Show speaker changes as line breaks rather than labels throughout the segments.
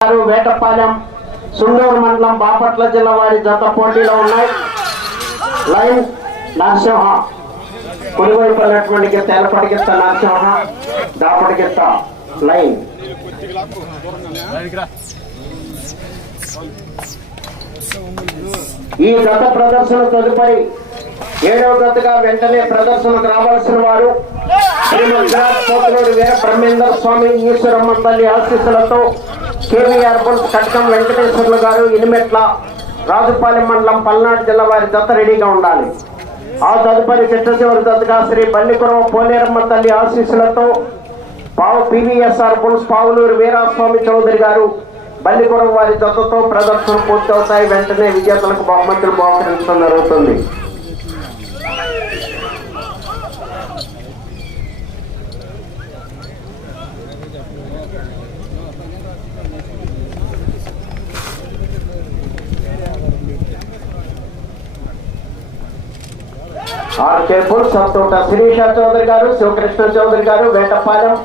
గారు వేటపాలెం సుండూరు మండలం బాపట్ల జిల్లా వారి జత పోటీలో ఉన్నాయి. లైన్ నరసింహ కుడివైపు ఉన్నటువంటి గిత్త ఎలపటి గిత్త నరసింహ దాపటి గిత్త లైన్ ఈ గత ప్రదర్శన తదుపరి ఏడవ దత్తగా వెంటనే ప్రదర్శనకు రావాల్సిన వారు బ్రహ్మేందర్ స్వామి ఈశ్వరమ్మ తల్లి ఆశీస్సులతో కేవీఆర్ బుల్స్ కటకం వెంకటేశ్వర్లు గారు ఇనిమెట్ల రాజుపాలెం మండలం పల్నాడు జిల్లా వారి జత రెడీగా ఉండాలి. ఆ తదుపరి చిట్టచివరి దత్తగా శ్రీ బల్లికురవ పోలేరమ్మ తల్లి ఆశీస్సులతో పావు పివిఎస్ఆర్ బుల్స్ పావులూరు వీరాస్వామి చౌదరి గారు బల్లికురం వారి జతతో ప్రదర్శన పూర్తవుతాయి. వెంటనే విజేతలకు బహుమతులు బహుకరించడం జరుగుతుంది. ఆర్కే బుల్ సత్తోట శిరీష చౌదరి గారు శివకృష్ణ చౌదరి గారు వేటపాలెం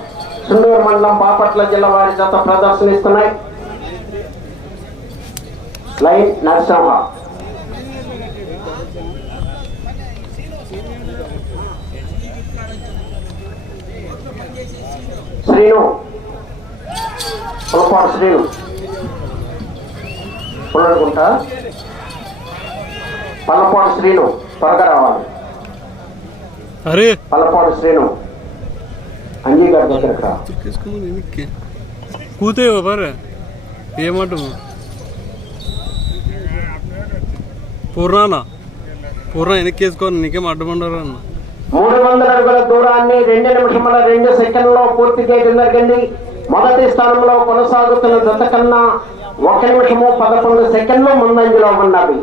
సుండూరు మండలం బాపట్ల జిల్లా వారి జత ప్రదర్శనిస్తున్నాయి. లైన్ నరసింహ. శ్రీను. పులపాడు శ్రీను. పుల్లడుకుంటా పల్లపాడు శ్రీను. త్వరగా రావాలి.
అరే.
పల్లపాడు శ్రీను
కూతే బరే ఏమంటు పూర్ణానా? పూర్ణ వెనక్కేసుకొని నీకేం అడ్డమంటారు అన్న?
మూడు వందల అడుగుల దూరాన్ని రెండు నిమిషముల రెండు సెకండ్లో పూర్తి చేయడం జరిగింది మొదటి స్థానంలో కొనసాగుతున్న జత కన్నా ఒక నిమిషము పదకొండు సెకండ్లు ముందంజలో ఉన్నవి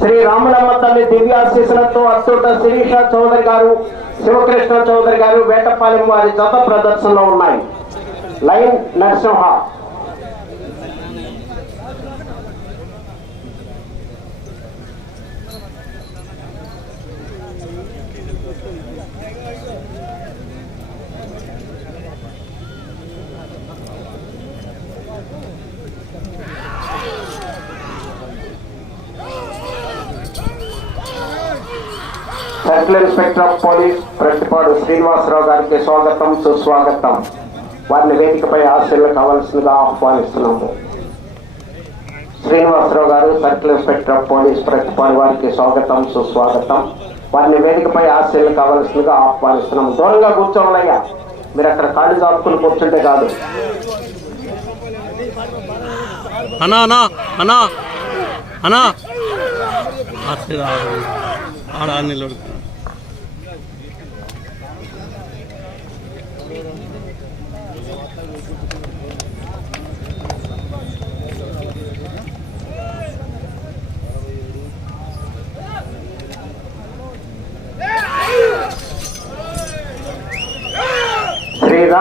శ్రీ రాములమ్మ తల్లి దివ్యాశీసులతో అత్తుట శిరీష చౌదరి గారు శివకృష్ణ చౌదరి గారు వేటపాలెం వారి జత ప్రదర్శనలో ఉన్నాయి. Line Narasimha. Circle inspector of police Prathipadu Srinivasarao గారికి స్వాగతం సుస్వాగతం. వారిని వేదికపై ఆశీర్లు కావాల్సిందిగా ఆహ్వానిస్తున్నాము. Srinivasarao garu circle inspector of police Prathipadu వారికి స్వాగతం సుస్వాగతం. వారిని వేదికపై ఆశీర్లు కావాల్సిందిగా ఆహ్వానిస్తున్నాము. దూరంగా కూర్చోవాలయ్యా. మీరు అక్కడ కాళ్ళు దాపుకుని కూర్చుంటే కాదు.
అనా అనా అనా అన్నా. ఆడ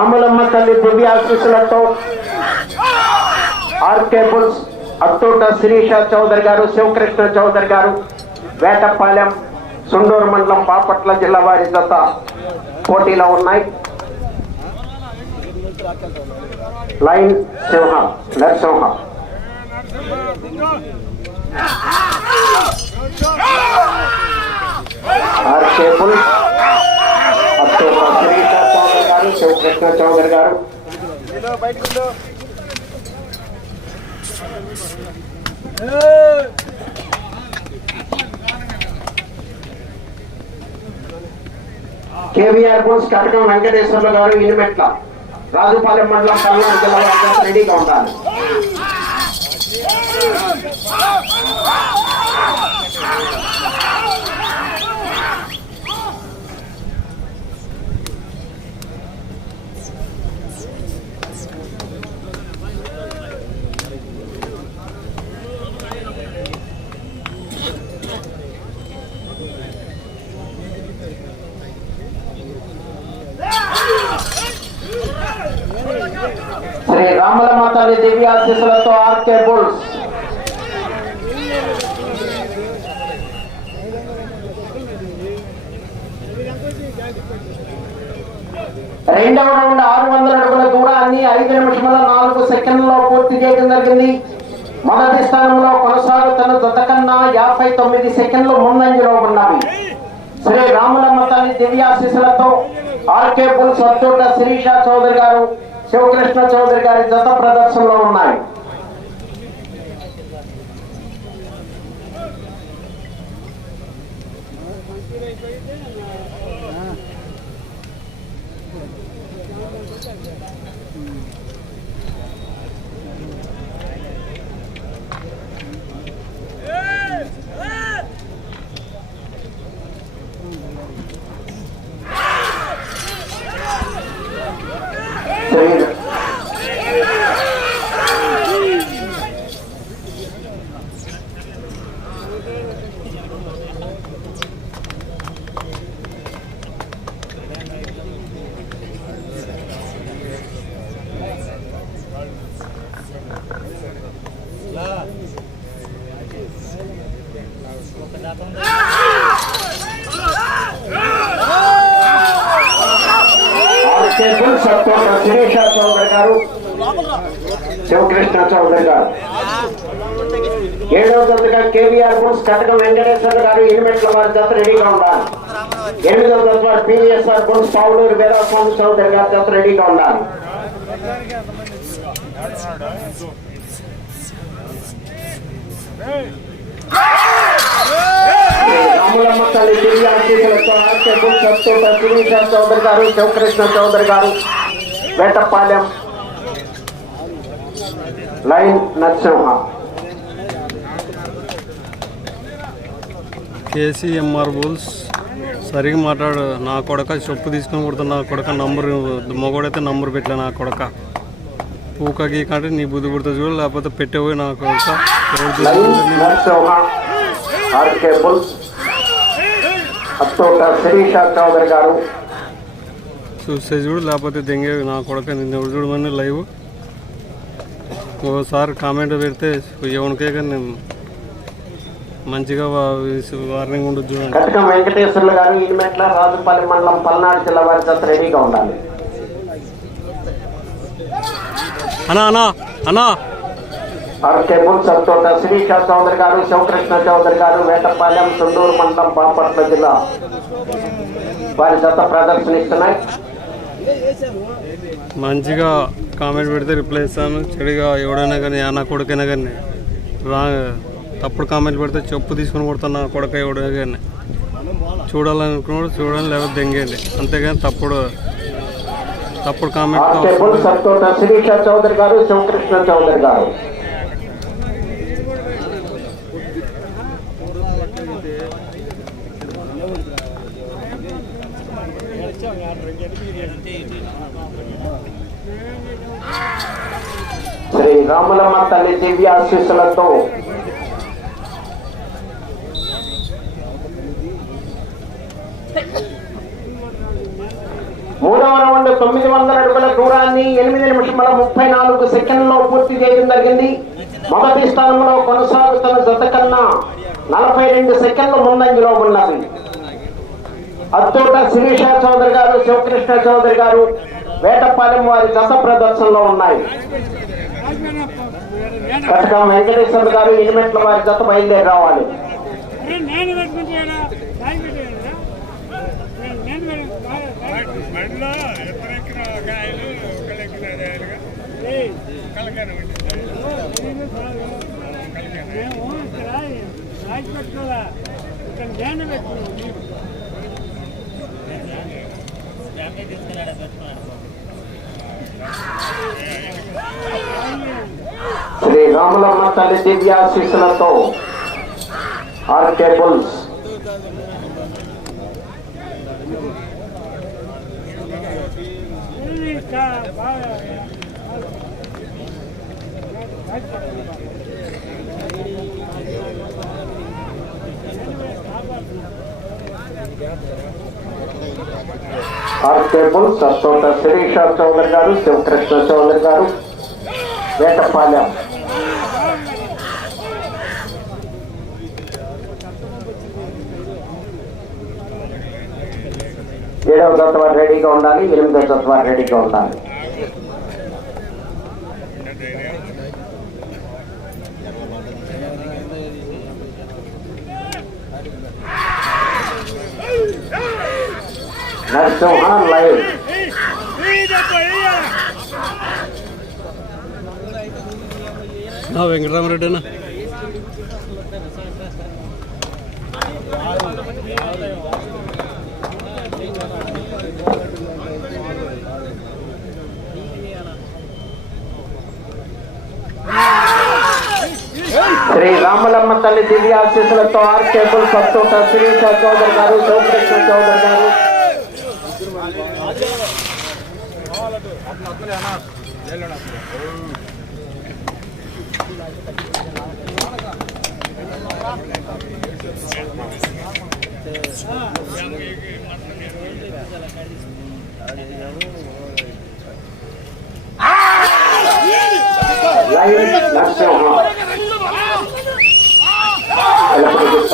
రాములమ్మ తల్లి దివ్య ఆశీస్సులతో ఆర్కే బుల్స్ అత్తోట శిరీష చౌదరి గారు శివకృష్ణ చౌదరి గారు వేటపాలెం సుండూరు మండలం బాపట్ల జిల్లా వారి జత పోటీలో ఉన్నాయి. Line Simha Narasimha. RK bulls Attota Sirisha garu Sivakrishna Chowdary గారు. కేవీఆర్ బోస్ కటకం వెంకటేశ్వర్లు గారు ఇనిమెట్ల. రాజుపాలెం మండలం పల్నాడు జిల్లా వారు రెడీగా ఉండాలి. శ్రీ రామలమ్మ తల్లి దివ్యాశీస్సులతో ఆర్కే బుల్స్. రెండవ రౌండ్ ఆరు వందల అడుగుల దూరాన్ని ఐదు నిమిషముల నాలుగు సెకండ్లలో పూర్తి చేయడం జరిగింది. మొదటి స్థానంలో కొనసాగుతున్న జత కన్నా యాభై తొమ్మిది సెకండ్లు ముందంజలో ఉన్నవి. శ్రీ రాములమ్మ తల్లి దివ్యాశీసులతో ఆర్కే బుల్స్ సత్తూట శిరీష చౌదరి గారు శివకృష్ణ చౌదరి గారి జత ప్రదర్శనలో ఉన్నాయి శ్రీ ఆర్కే పుల్ సత్తూట శిరీష చౌదరి గారు శివకృష్ణ చౌదరి గారు ఏడవ జతగా శతకం వెంకటేశ్వర గారు ఎలిమెంట్ల వారి జత రెడీగా ఉండాలి. ఎనిమిదవ జత వారు పీవీఎస్ఆర్ బుల్స్ పావులూరు వీరాస్వామి చౌదరి గారి జత రెడీగా ఉండాలి. రాములమ్మ తల్లి దివ్యాశీలతో RK bulls Sattuta Chowdary garu Sivakrishna Chowdary garu Vetapalem line Narasimha.
KCMR bulls సరిగా మాట్లాడు. నా కొడక చెప్పు తీసుకొని కొడుతున్నా నా కొడక నంబర్ మగోడైతే నంబర్ పెట్టలే నా కొడక. పూక గీక అంటే నీ బుద్ధి పుడుతుంది చూడు లేకపోతే పెట్టేపోయి నా కొడక. చూస్తే చూడు లేకపోతే దెంగే నా కొడక నిన్ను ఎవరు చూడమని లైవ్. ఓసారి కామెంట్ పెడితే ఎవరికే కానీ నేను మంచిగా వార్నింగ్ ఉండదు చూడండి
వెంకటేశ్వర్లు గారు ఇనిమెట్ల రాజుపల్లి మండలం పల్నాడు జిల్లా వారి జత రెడీగా ఉండాలి.
అన్నా అన్నా అన్నా.
ఆర్కే బుల్స్ అత్తోట శిరీష చౌదరి గారు శివకృష్ణ చౌదరి గారు వేటపాలెం సుందూరు మండలం బాపట్ల జిల్లా వారి జత ప్రదర్శనిస్తున్నాయి.
మంచిగా కామెంట్ పెడితే రిప్లై ఇస్తాను. చెడుగా ఎవడైనా కానీ నా కొడుకైనా కానీ రా తప్పుడు కామెంట్ పెడితే చెప్పు తీసుకొని కొడుతున్నా కొడుక ఎవడైనా కానీ చూడాలనుకున్నాడు చూడండి లేకపోతే దెంగేయండి. అంతేగాని తప్పుడు. తప్పుడు కామెంట్
అత్తోట శిరీష చౌదరి గారు శివకృష్ణ చౌదరి గారు. శ్రీ రాములమ్మ తల్లి దివ్య ఆశీస్సులతో మూడవ రౌండ్ తొమ్మిది వందల అడుగుల దూరాన్ని ఎనిమిది నిమిషముల ముప్పై నాలుగు సెకండ్లో పూర్తి చేయడం జరిగింది. మొదటి స్థానంలో కొనసాగుతున్న జత కన్నా నలభై రెండు సెకండ్లు ముందంజలో ఉన్నది. అత్తోట శిరీష చౌదరి గారు శివకృష్ణ చౌదరి గారు వేటపాలెం వారి దశ ప్రదర్శనలో ఉన్నాయి. కటకం వెంకటేశ్వర గారు ఎలిమెంట్ల వారి జత బయలుదేరి రావాలి. శ్రీ రాములమ్మ తల్లి దివ్యాశీస్సులతో ఆర్కే బుల్స్
ఇది చా- బాగా
సత్తోట శిరీష చౌదరి గారు శివకృష్ణ చౌదరి గారు వేటపాలెం. ఏడవ జత రెడీగా ఉండాలి ఎనిమిదవ జత రెడీగా ఉండాలి. నరసింహ లైవ్
వెంకటరామరెడ్డి అన్న
శ్రీ రామలమ్మ తల్లి దివ్యాశీసులతో ఆర్కేబుల్ సత్తోట శిరీష చౌదరి గారు శివకృష్ణ చౌదరి గారు. లైవ్ నరసింహ ఎలపటి గుప్త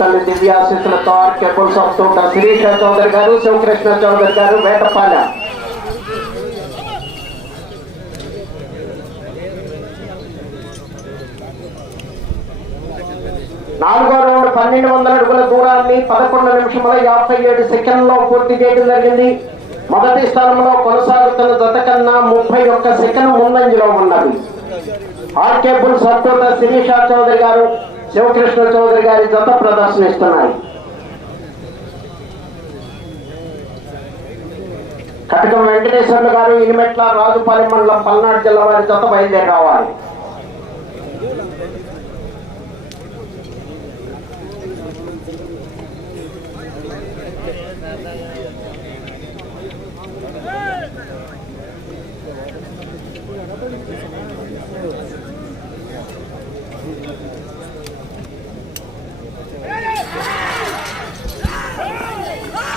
తల్లి దివ్యాశీస్సులతో ఆర్కేబుల్ సంస్థ శిరీష చౌదరి గారు శివకృష్ణ చౌదరి గారు వేటపాలెం. నాలుగో రౌండ్ పన్నెండు వందల అడుగుల దూరాన్ని పదకొండు నిమిషముల యాభై ఏడు సెకండ్లో పూర్తి చేయడం జరిగింది. మొదటి స్థానంలో కొనసాగుతున్న జత కన్నా ముప్పై ఒక్క సెకండ్ ముందంజలో ఉన్నది. ఆర్కేబుల్ సత్తోట శిరీష చౌదరి గారు శివకృష్ణ చౌదరి గారి జత ప్రదర్శనిస్తున్నాయి కటకం వెంకటేశ్వర్లు గారు ఇనిమెట్ల రాజుపాలెం మండలం పల్నాడు జిల్లా వారి జత బయలుదేరి రావాలి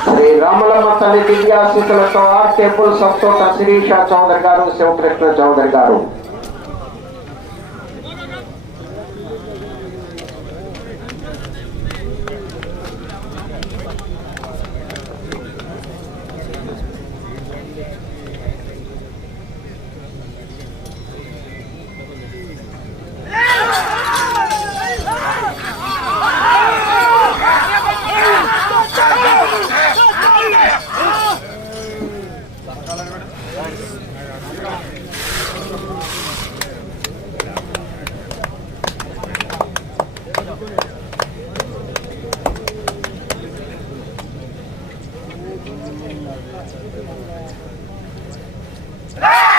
శ్రీ రామలమ్మ తల్లి ఆర్ టెంపుల్ సంతోష శిరీష చౌదరి గారు శివకృష్ణ చౌదరి గారు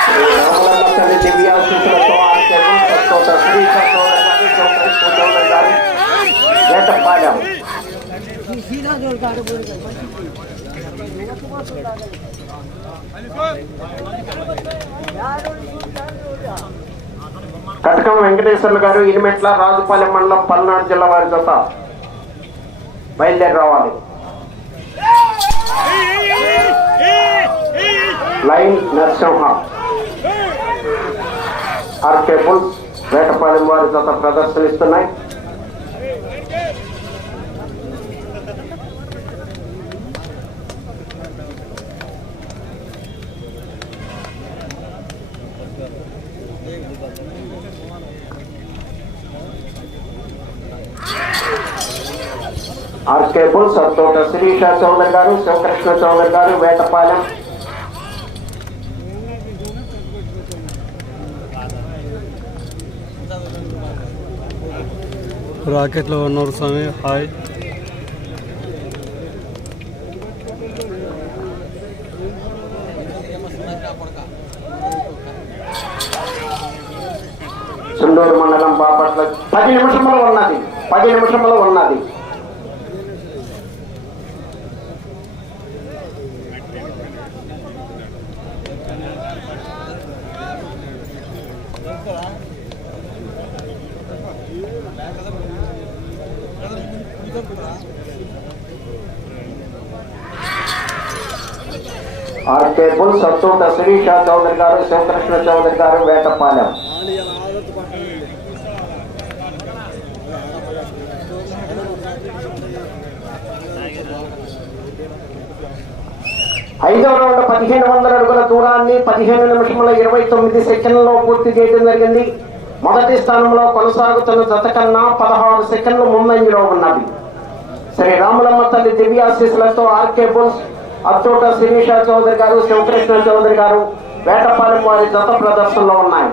శ్రీ రామలమ్మ తల్లి దివ్యాశీసులతో ఆర్కేబుల్ సత్తోట శిరీష చౌదరి గారు శివకృష్ణ చౌదరి గారు వేటపాలెం కటకం వెంకటేశ్వర్లు గారు ఇనిమెట్ల రాజుపాలెం మండలం పల్నాడు జిల్లా వారి జత బయలుదేరి రావాలి. Line Narasimha RK bulls Vetapalem వారి జత ప్రదర్శనిస్తున్నాయి. ఆర్కే బుల్స్ సత్తోట శిరీష చౌదరి గారు శివకృష్ణ చౌదరి గారు వేటపాలెం.
రాకెట్లో ఉన్నారు స్వామి. హాయ్.
చుండూరు మండలం బాపట్ల పది నిమిషములు ఉన్నది. పది నిమిషములు ఉన్నది. ఆర్కే బుల్ సత్తోట శిరీష చౌదరి గారు శివకృష్ణ చౌదరి గారు వేటపాలెం. ఐదవ రౌండ్ పదిహేను వందల అడుగుల దూరాన్ని పదిహేను నిమిషముల ఇరవై తొమ్మిది సెకండ్లలో పూర్తి చేయడం జరిగింది. మొదటి స్థానంలో కొనసాగుతున్న జత కన్నా పదహారు సెకండ్లు ముందంజలో ఉన్నది. శ్రీ రాములమ్మ తల్లి దివ్యాశీస్సులతో ఆర్కే బోస్ అచ్చోట శిరీష చౌదరి గారు శివకృష్ణ చౌదరి గారు వేటపాలెం వారి జత ప్రదర్శనలో ఉన్నాయి.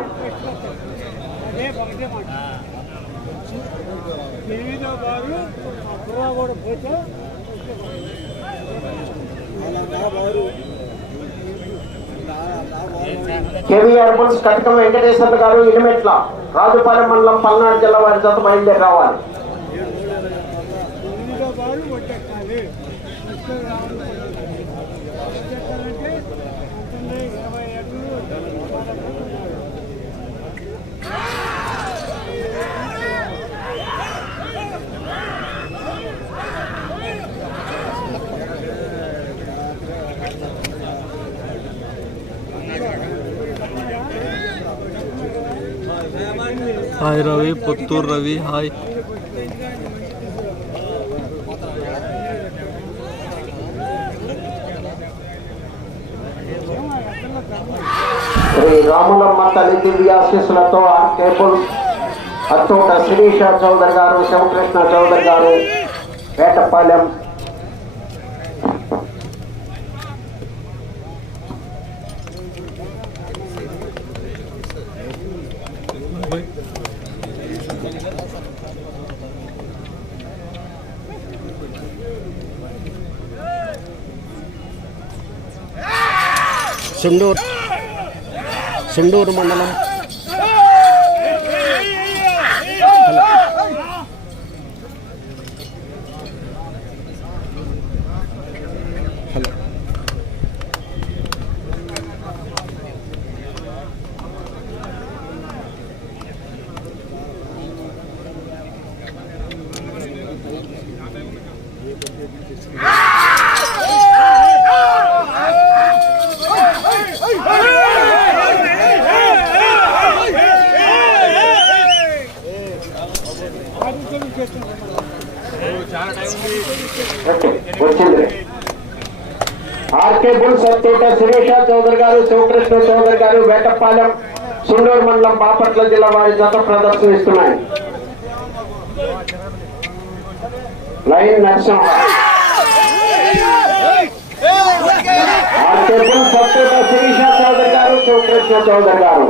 కేవీఆర్ బుల్స్ కటకం వెంకటేశ్వర గారు ఇనిమెట్ల రాజుపాలెం మండలం పల్నాడు జిల్లా వారి జత బయలుదేరి రావాలి.
Hi Ravi Puttur Ravi hi.
Shri Ramulamma తల్లి దివ్యాశీస్సులతో ఆర్కే బుల్స్ అత్తోట శిరీష చౌదరి గారు శివకృష్ణ చౌదరి గారు వేటపాలెం
సుండూరు. సుండూరు మండలం. హలో.
గారు వేటపాలెం సుండూరు మండలం బాపట్ల జిల్లా వారి జత ప్రదర్శనిస్తున్నాయి. Line Narasimha. RK bull Sattota Sirisha Chowdary garu Sivakrishna Chowdary గారు.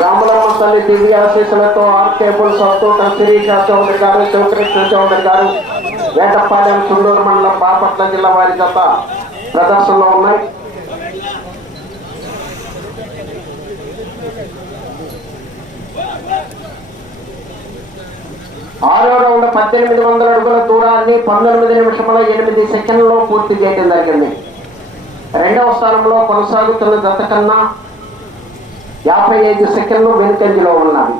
రామలమ్మ తల్లి దివ్యాశీస్సులతో ఆశీస్సులతో బుల్ సత్తోట శిరీష చౌదరి గారు శివకృష్ణ చౌదరి గారు వేటపాలెం చుండూరు మండలం బాపట్ల జిల్లా వారి జత ప్రదర్శనలో ఉన్నాయి. ఆరో రౌండ్ పద్దెనిమిది వందల అడుగుల దూరాన్ని పంతొమ్మిది నిమిషముల ఎనిమిది సెకండ్లో పూర్తి చేయడం జరిగింది. రెండవ స్థానంలో కొనసాగుతున్న జత కన్నా యాభై ఐదు సెకండ్లు వెనుకంజలో ఉన్నవి.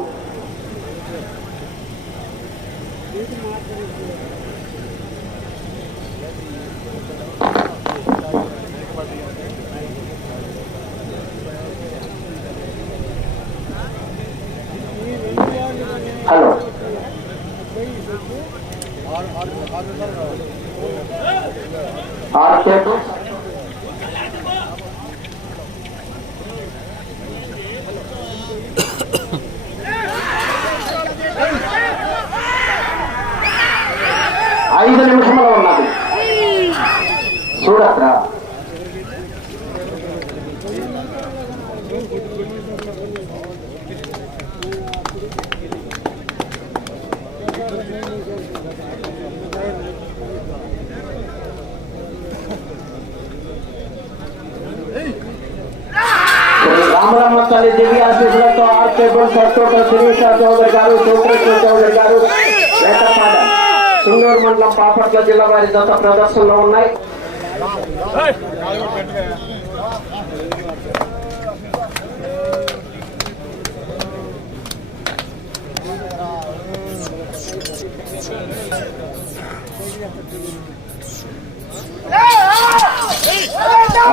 కదరా రామరామ తల్లి దివ్య ఆశీస్సులతో ఆర్చేపురం సర్కోట గారు సూత్రేశ్వర చౌదరి మండలం పాపట్ల జిల్లా వారి దత్త ప్రదర్శనలో ఉన్నాయి.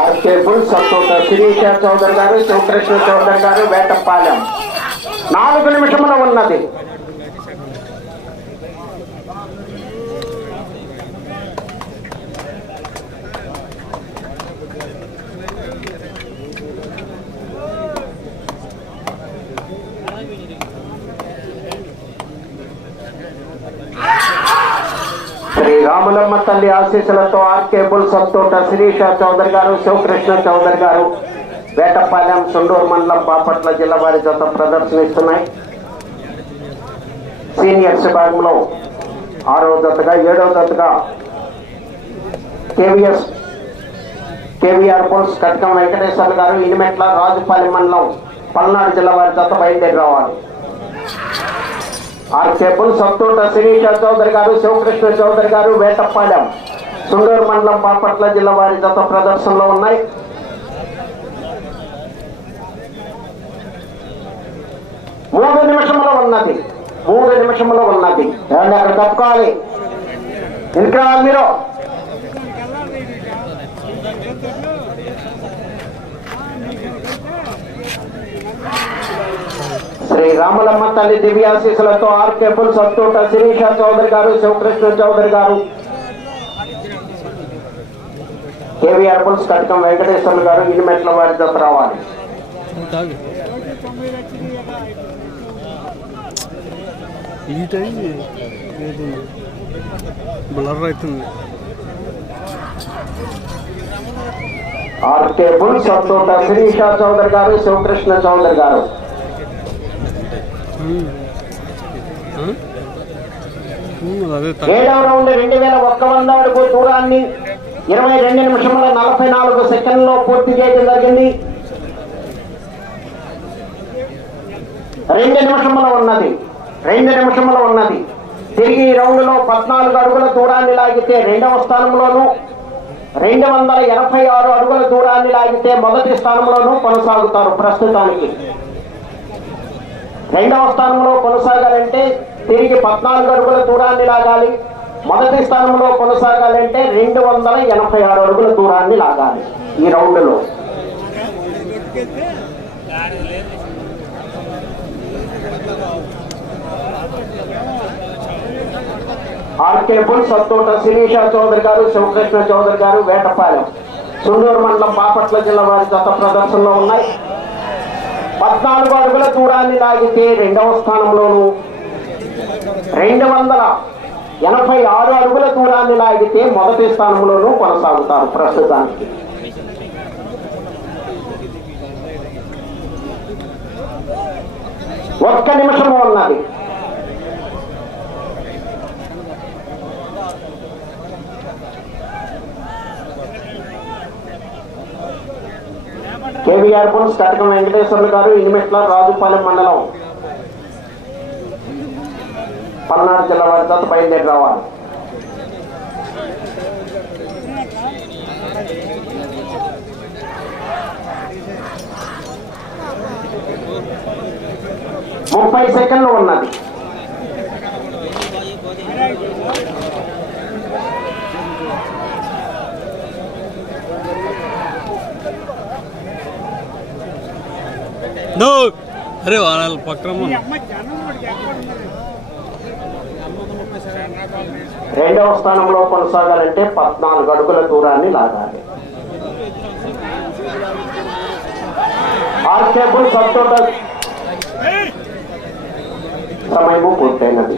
ఆర్కేబుల్ సత్తోట శిరీష చౌదరి గారు శివకృష్ణ చౌదరి గారు వేటపాలెం. నాలుగు నిమిషముల ఉన్నది. శ్రీ తల్లి ఆశీస్సులతో ఆర్కేబుల్ సత్తోట శిరీష చౌదరి గారు శివకృష్ణ చౌదరి గారు వేటపాలెం సుండూరు మండలం బాపట్ల జిల్లా వారి జత ప్రదర్శనిస్తున్నాయి. సీనియర్స్ భాగంలో ఆరో జతగా ఏడవ జతగా KVS KVR poles Katkam Venkateswara గారు ఇనిమెట్ల రాజుపాలెం మండలం పల్నాడు జిల్లా వారి జత బయలుదేరి రావాలి. ఆర్కేపుల్ సత్తోట శిరీష చౌదరి గారు శివకృష్ణ చౌదరి గారు వేటపాలెం సుండూరు మండలం బాపట్ల జిల్లా వారి గత ప్రదర్శనలో ఉన్నాయి. మూడు నిమిషముల ఉన్నది. మూడు నిమిషముల ఉన్నది. అక్కడ తప్పుకోవాలి. ఇంకా మీరు శ్రీ రామలమ్మ తల్లి దివ్యాశీసులతో ఆర్కేపుల్ సత్తోట శిరీష చౌదరి గారు శివకృష్ణ చౌదరి గారు కేవీఆర్ పుల్స్ కటకం వెంకటేశ్వర్లు గారు ఇనిమెట్ల వారి జత రావాలి.
ఈ టైం బ్లర్ అవుతుంది.
ఆర్కేపుల్ సత్తోట శిరీష చౌదరి గారు శివకృష్ణ చౌదరి గారు. ఏడవ రౌండ్ రెండు వేల ఒక్క వంద అడుగు దూరాన్ని ఇరవై రెండు నిమిషముల నలభై నాలుగు సెకండ్లో పూర్తి చేయడం జరిగింది. రెండు నిమిషముల ఉన్నది. రెండు నిమిషముల ఉన్నది. తిరిగి రౌండ్లో రౌండ్లో పద్నాలుగు అడుగుల దూరాన్ని లాగితే రెండవ స్థానంలోను రెండు వందల ఎనభై ఆరు అడుగుల దూరాన్ని లాగితే మొదటి స్థానంలోనూ కొనసాగుతారు ప్రస్తుతానికి. రెండవ స్థానంలో కొనసాగాలంటే తిరిగి పద్నాలుగు అడుగుల దూరాన్ని లాగాలి. మొదటి స్థానంలో కొనసాగాలంటే రెండు వందల ఎనభై ఆరు అడుగుల దూరాన్ని లాగాలి ఈ రౌండ్లో. ఆర్కేపుల్ సత్తోట శిరీష చౌదరి గారు శివకృష్ణ చౌదరి గారు వేటపాలెం. సుండూరు మండలం బాపట్ల జిల్లా వారి గత ప్రదర్శనలో ఉన్నాయి. పద్నాలుగు అడుగుల దూరాన్ని లాగితే రెండవ స్థానంలోను రెండు వందల ఎనభై ఆరు అడుగుల దూరాన్ని లాగితే మొదటి స్థానంలోనూ కొనసాగుతారు ప్రస్తుతానికి. ఒక్క నిమిషము ఉన్నది. కేవీఆర్ పుల్స్ కటకం వెంకటేశ్వర్లు గారు ఇనిమెట్ల రాజుపాలెం మండలం పల్నాడు జిల్లా వారి తర్వాత బయలుదేరి రావాలి. ముప్పై సెకండ్లు ఉన్నది.
అరే వాళ్ళ పక్కన
రెండవ స్థానంలో కొనసాగాలంటే పద్నాలుగు అడుగుల దూరాన్ని లాగాలి. ఆర్కేబుల్ సమయము పూర్తయినది.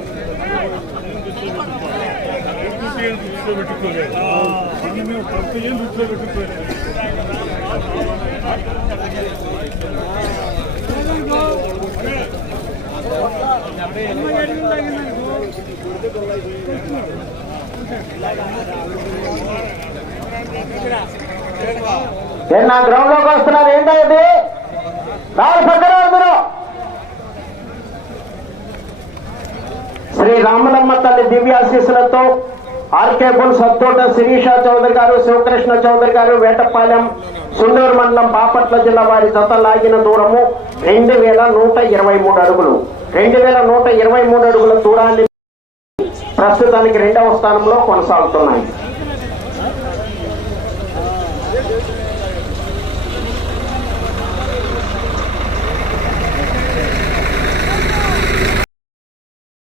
ఏడవ దృష్టిలో పెట్టుకోలేదు. ఎనిమిదవ మేము వారు రెడీగా ఉండాలి నేను నా గ్రౌండ్లోకి వస్తున్నారు ఏంటది? నాలుగు పక్కన మీరు శ్రీ రామలమ్మ తల్లి దివ్యాశీస్సులతో ఆర్కే బుల్ సత్తోట శిరీష చౌదరి గారు శివకృష్ణ చౌదరి గారు వేటపాలెం సుండూరు మండలం బాపట్ల జిల్లా వారి జత లాగిన దూరము రెండు వేల నూట ఇరవై మూడు అడుగులు. రెండు వేల నూట ఇరవై మూడు అడుగుల దూరాన్ని ప్రస్తుతానికి రెండవ స్థానంలో కొనసాగుతున్నాయి.